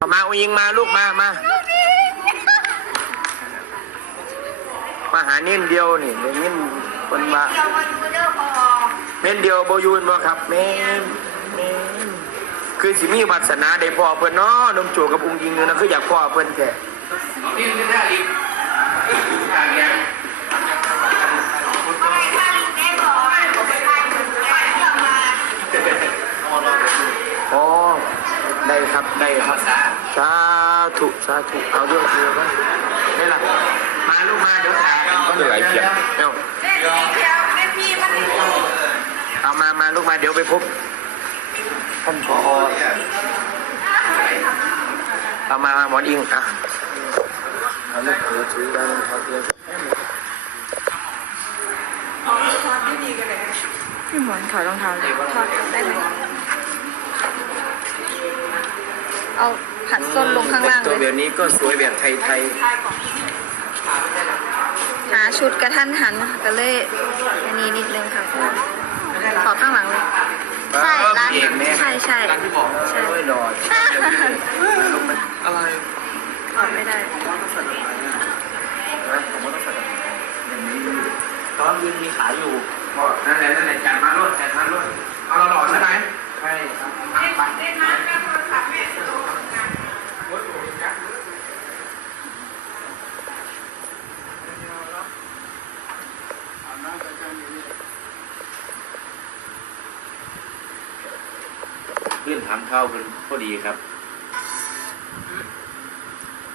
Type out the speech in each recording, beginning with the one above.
มาอุยิงมาลูกมามา มาหาเน้นเดียวนี่เดี๋ยวนี้คนมาเน้นเดียวโบยูนบ่ครับเน้นเน้นคือสิมีวาสนาได้พ่อเพิ่นเนาะนมโจกับอุงยิงนี่นะคืออยากพ่อเพิ่นแท้ นี่ไม่ได้อีกอ่างยัง อ๋อ ได้ครับ ได้ครับภาษาสาธุสาธุเอาเรื่องเดียวกันนี่ล่ะมาลูกมาเดี๋ยวถ่ายก็เหลือเพียงเอ้าเอามามาลูกมาเดี๋ยวไปพบท่านผอเอามาหมอนอิงอะเอาลูกเดี๋ยวถือกันครับเดี๋ยวพี่หมอนถอดรองเท้าเลยถอดได้ไหม เอาผัดส้นลงข้างล่างตัวเลแบยบนี้ก็สวยแบบไทยหาชุดกระทันหันนะคะก็เลยอันนี้นิดนึงค่ะถอดข้างหลังเลย ๆใช่ร้านเห็นไหมใช่ใช่ ร้านที่บอก ใช่ โอ้ยหล่อ อะไร ถอดไม่ได้ ตอนยืนมีขาอยู่ บอกนั่นแหละนั่นแหละจัดมาลดจัดมาลดเอาเราหล่อใช่ไหม ใช่ครับ เพื่อนถาม ข้าวเพิ่นพอดีครับ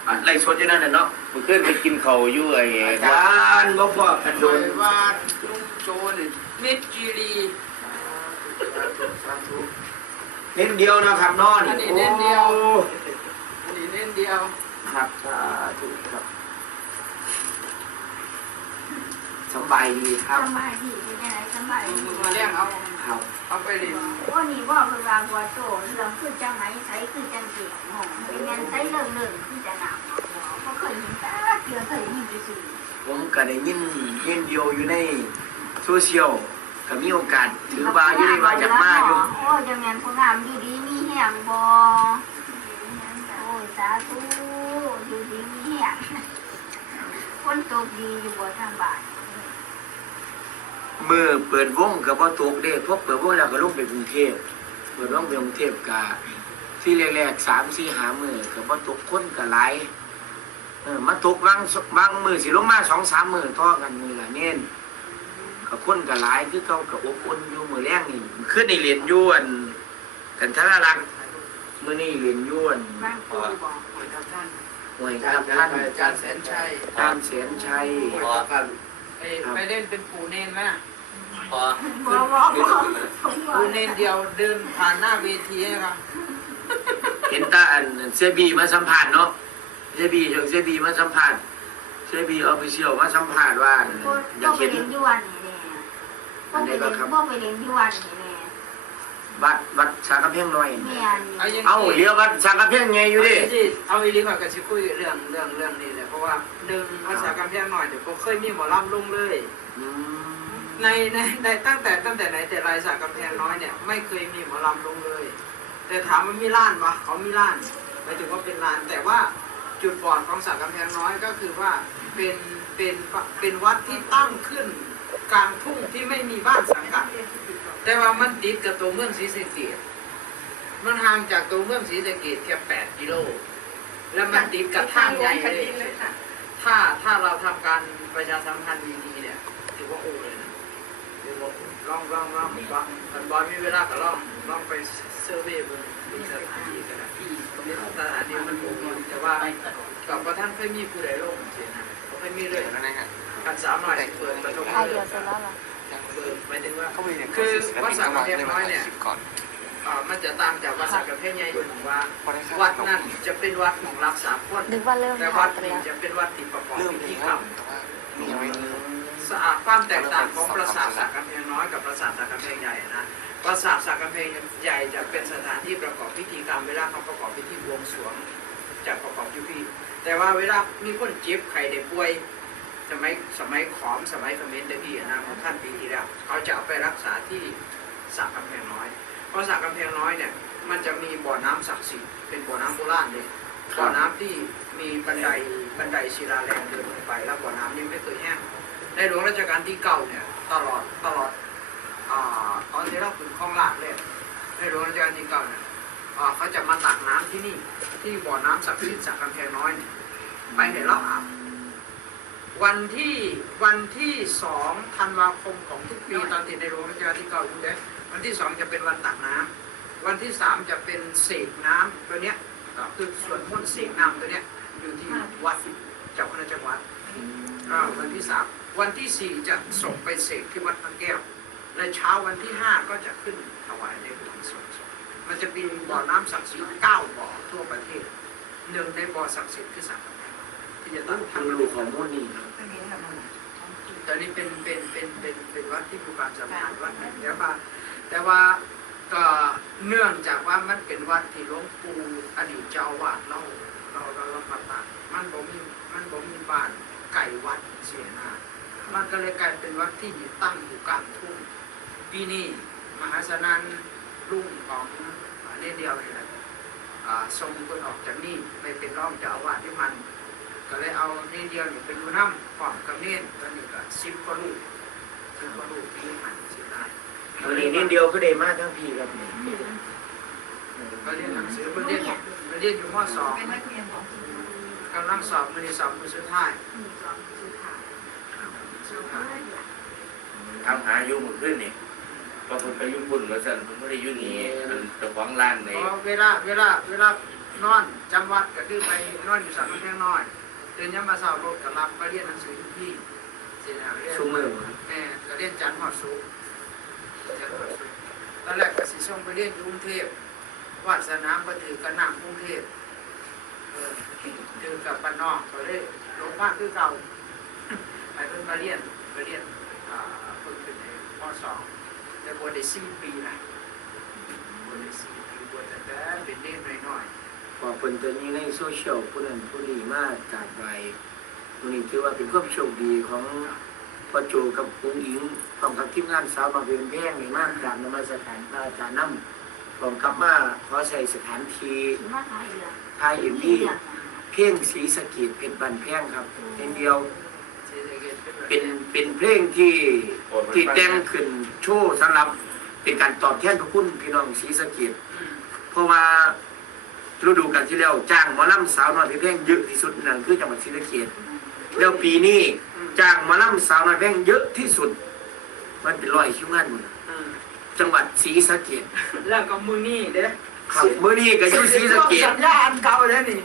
อะไล่สดอยู่นั่นน่ะเนาะเมื่อคืนไปกินเขาวอยู่ไอ้อาจารย์บ่พอกันโดนว่าลุงโจนี่เม็ดกีรี เน้นเดียวนะครับน้อนี่อันนี้เน้นเดียว อันนี้เน้นเดียว ครับสาธุครับ สบายดีครับสบายดีเป็นยังไงสบายดีมึงมาเลี้ยงเอาครับเอาไปเลี้ยงวันนี้ว่าเป็นรางวัลโตเรื่องคือจังไหนใช้คือจังเกียงหงเป็นยันใช้เรื่องเรื่องคือจะหนาวเพราะเคยเห็นแต่เกี่ยวเคยยินไปสื่อผมก็ได้ยินเน้นเดียวอยู่ในโซเชียลก็มีโอกาสถือว่าอยู่ในว่าจากมาอยู่โอ้ยังแมนผู้งามอยู่ดีมีแห่งบอโอ้ยสาธุอยู่ดีมีแห่งคนตกดีอยู่บ่ทางบ้าน มือเปิดวงกับว่าตกเด้พวกเปิดวงแล้วก็ลงไปกรุงเทพเปิดวงไปกรุงเทพกะที่แรกๆสามสี่หามือกับว่าตกคนกับหลายเออมาตกบางบางมือสิลงมาสองสามมือต่อกันมือละเน้นกับคนกับหลายคือเขากับอบอุ่นอยู่มือแรงนี่ขึ้นในเหรียญยวนกันทะลักมือนี่เหรียญยวนบางปูบอกหวยกับท่านหวยครับท่านอาจารย์แสนชัยตามเสียนชัยหวยกับกันเอ้ยไปเล่นเป็นปูเนน ไหมน่ะบ่บ่บ่ผมปูเนนเดียวเดินผ่านหน้าเวทีให้ครับเห็นตาอันเซบีมาสัมผัสเนาะเซบีจงเซบีมาสัมผัสเซบีออฟฟิเชียลมาสัมผัสว่าอยาก็ไปเห็นเรียนยวนนี่แหละก็ไปเรียนก็ไปเรียนยวนนี่แหละวัดวัดสากำแพงน้อยแม่นเอายังเอ้าเลี้ยววัดสากำแพงไงอยู่ดิเอาอีลีกว่ากับชิคุยเรื่องเรื่องเรื่องนี้เลยเพราะว่าเดิมภาษากำแพงหน่อยเดี๋ยวก็เคยมีหมอลำลุงเลยอืม ในในในตั้งแต่ตั้งแต่ไหนแต่ไรสากกำแพงน้อยเนี่ยไม่เคยมีหมอลำลงเลย แต่ถามว่ามีล้านปะเขามีล้านหมายถึงว่าเป็นล้าน แต่ว่าจุดบอดของสากกำแพงน้อยก็คือว่าเป็นเป็นเป็นวัดที่ตั้งขึ้นกลางทุ่งที่ไม่มีบ้านสังกัด แต่ว่ามันติดกับตัวเมืองศรีสะเกษมันห่างจากตัวเมืองศรีสะเกษแค่แปดกิโล แล้วมันติดกับทางใหญ่เลยถ้าถ้าเราทำการประชาสัมพันธ์ดีๆเนี่ยถือว่าโอเลยนะเดี๋ยวบอก ลองลองลองลองมันบอยมีเวลาก็ลองลองไปเซอร์เวย์เบิ่งดูสถานที่กันนะที่ตรงนี้สถานที่มันถูกแต่ว่ากับว่าท่านเคยมีผู้ใดลงเสียนะเขาเคยมีเลยนะครับการสามหน่อยเปิดประตูเร็จแล้วเหรอเปิดหมายถึงว่าคือวัดสักกระเพียน้อยเนี่ยมันจะต่างจากวัดสักกระเพียใหญ่อยู่ตรงว่า วัดนั้นจะเป็นวัดของรักษาคนนึกแต่วัดนี้จะเป็นวัดติดประกอบพิธีกรรม สะอาดความแตกต่างของปราสาทสักกำแพงน้อยกับปราสาทสักกำแพงใหญ่นะปราสาทสักกำแพงใหญ่จะเป็นสถานที่ประกอบพิธีกรรมเวลาเขาประกอบพิธีบวงสรวงจะประกอบพิธีแต่ว่าเวลามีคนเจ็บไข้ได้ป่วยสมัยสมัยขอมสมัยเขมรตะกี้นะของท่านปีที่แล้วเขาจะเอาไปรักษาที่สักกำแพงน้อย เพราะสักกำแพงน้อยเนี่ยมันจะมีบ่อน้ำศักดิ์สิทธิ์เป็นบ่อน้ำโบราณเลยบ่อน้ำที่มีบันไดบันไดศิลาแรงเดินลงไป แล้วบ่อน้ำนี้ไม่เคยแห้ง ในหลวงรัชกาลที่เก้าเนี่ยตลอดตลอดอตอนที่เราขึ้นคลองลาดเลยในหลวงรัชกาลที่เก้าเนี่ยเขาจะมาตักน้ำที่นี่ ที่บ่อน้ำศักดิ์สิทธิ์จากกำแพงน้อยยไปเห็นเราอาบวันที่วันที่สองธันวาคมของทุกปีตอนที่ในหลวงรัชกาลที่เก้าอยู่เนี่ยวันที่สองจะเป็นวันตักน้ำวันที่สามจะเป็นเสกน้ำตัวเนี้ยคือส่วนมนต์เสกน้ำตัวเนี้ยอยู่ที่วัดเจ้าคณะจังหวัดวันที่สาม วันที่สี่จะส่งไปเสกที่วัดพระแก้วและเช้าวันที่ห้าก็จะขึ้นถวายในหลวงสวงศพมันจะมีบ่อน้ำศักดิ์สิทธิ์เก้าบ่อทั่วประเทศหนึ่งในบ่อศักดิ์สิทธิ์คือสังฆทานที่จะตั้งทางทำลูกของมูลนี่ครับตอนนี้เป็นเป็นเป็นเป็นเป็นวัดที่มีความสำคัญวัดหนึ่งแต่ว่าแต่ว่าก็เนื่องจากว่ามันเป็นวัดที่หลวงปู่อดีตเจ้าอาวาดเราเราเราเรามาตัดมันบ่มีมันบ่มีบ้านไก่วัดเสียหนา มันก็เลยกลายเป็นวัดที่อยู่ตั้งอยู่กลางทุ่งปีนี้มหาสนันรุ่งของเนี่เดียวนี่แหละอ่าทรงคนออกจากนี่ไปเป็นรองเจ้าอาวาสที่มัน ก็เลยเอานี่เดียวนี่เป็นดูน้ำพร้อมกับเน้นตอนนี้ก็สิบกว่าลูกสิบกว่าลูกปีหันสิได้วันนี้นี่เดียวก็ได้มาทั้งพี่ครับนี่ก็เรียนหนังสือไปเรียนไปเรียนอยู่มสองกำลังสอบมือที่สอบมือสุดท้ายสุด ท้ายทำหาอยู่เมื่อคืนนี่พอคนไปยุ่งบุญมาสั่นผมไม่ได้อยู่นี่มันเจะฟ้าของร้านในเพราะเวลา เวลา เวลานอนจำวัดก็คือไปนอนอยู่สามแค่น้อยตื่นยามมาเช้ารถก็รับไปเรียนหนังสืออยู่ที่เสียแล้วเรียนชูมือครับแม่ก็เรียนจันทร์หอดสุขจันทร์หอดสุขตอนแรกก็สิส่งไปเรียนอยู่กรุงเทพวาสนามก็ถือกันนำกรุงเทพเออถือกับบ้านนอกก็เลยลงภาคคือเก่าไป เพิ่นมาเรียนไปเรียนอ่าเพิ่นเป็นปสองแต่บวชได้สี่ปีนะบวชได้สี่ปีบวชแต่แต่เป็นเด็กน้อยพอเพิ่นตัวนี้ในโซเชียลผู้นั้นผู้นี้มากกราบไหว้วันนี้ถือว่าเป็นความโชคดีของพ่อโจกับคุณหญิงพร้อมกับทีมงานสาวมาเป็นแพงนี่มากกราบนมัสการพระอาจารย์น้ำพร้อมกับมาขอใช้สถานที่มาถ่ายเหรอทายเอ็มดีเพ่งสีสะเกีดเป็นบันแพงครับเพลงเดียวๆศรีสะ เกษเป็นแบบเป็นเป็นเพลงที่ที่แต่งขึ้นโชว์สำหรับเป็นการตอบแทนพระคุณพี่น้องศรีสะเกีดอืมเพราะว่าฤดูกาลที่แล้วจ้างหมอลำสาวน้อยเพลงเยอะที่สุดนั่นคือจังหวัดศรีสะเกษแล้วปีนี้จ้างหมอลำสาวน้อยเพลงเยอะที่สุด มันเป็นร้อยคิวงานหมดอืมจังหวัดศรีสะเกษแล้วก็มือนี่เด้ครับมื้อนี้ก็อยู่ศรีสะเกษสัญญาอันเก่าแล้วนี่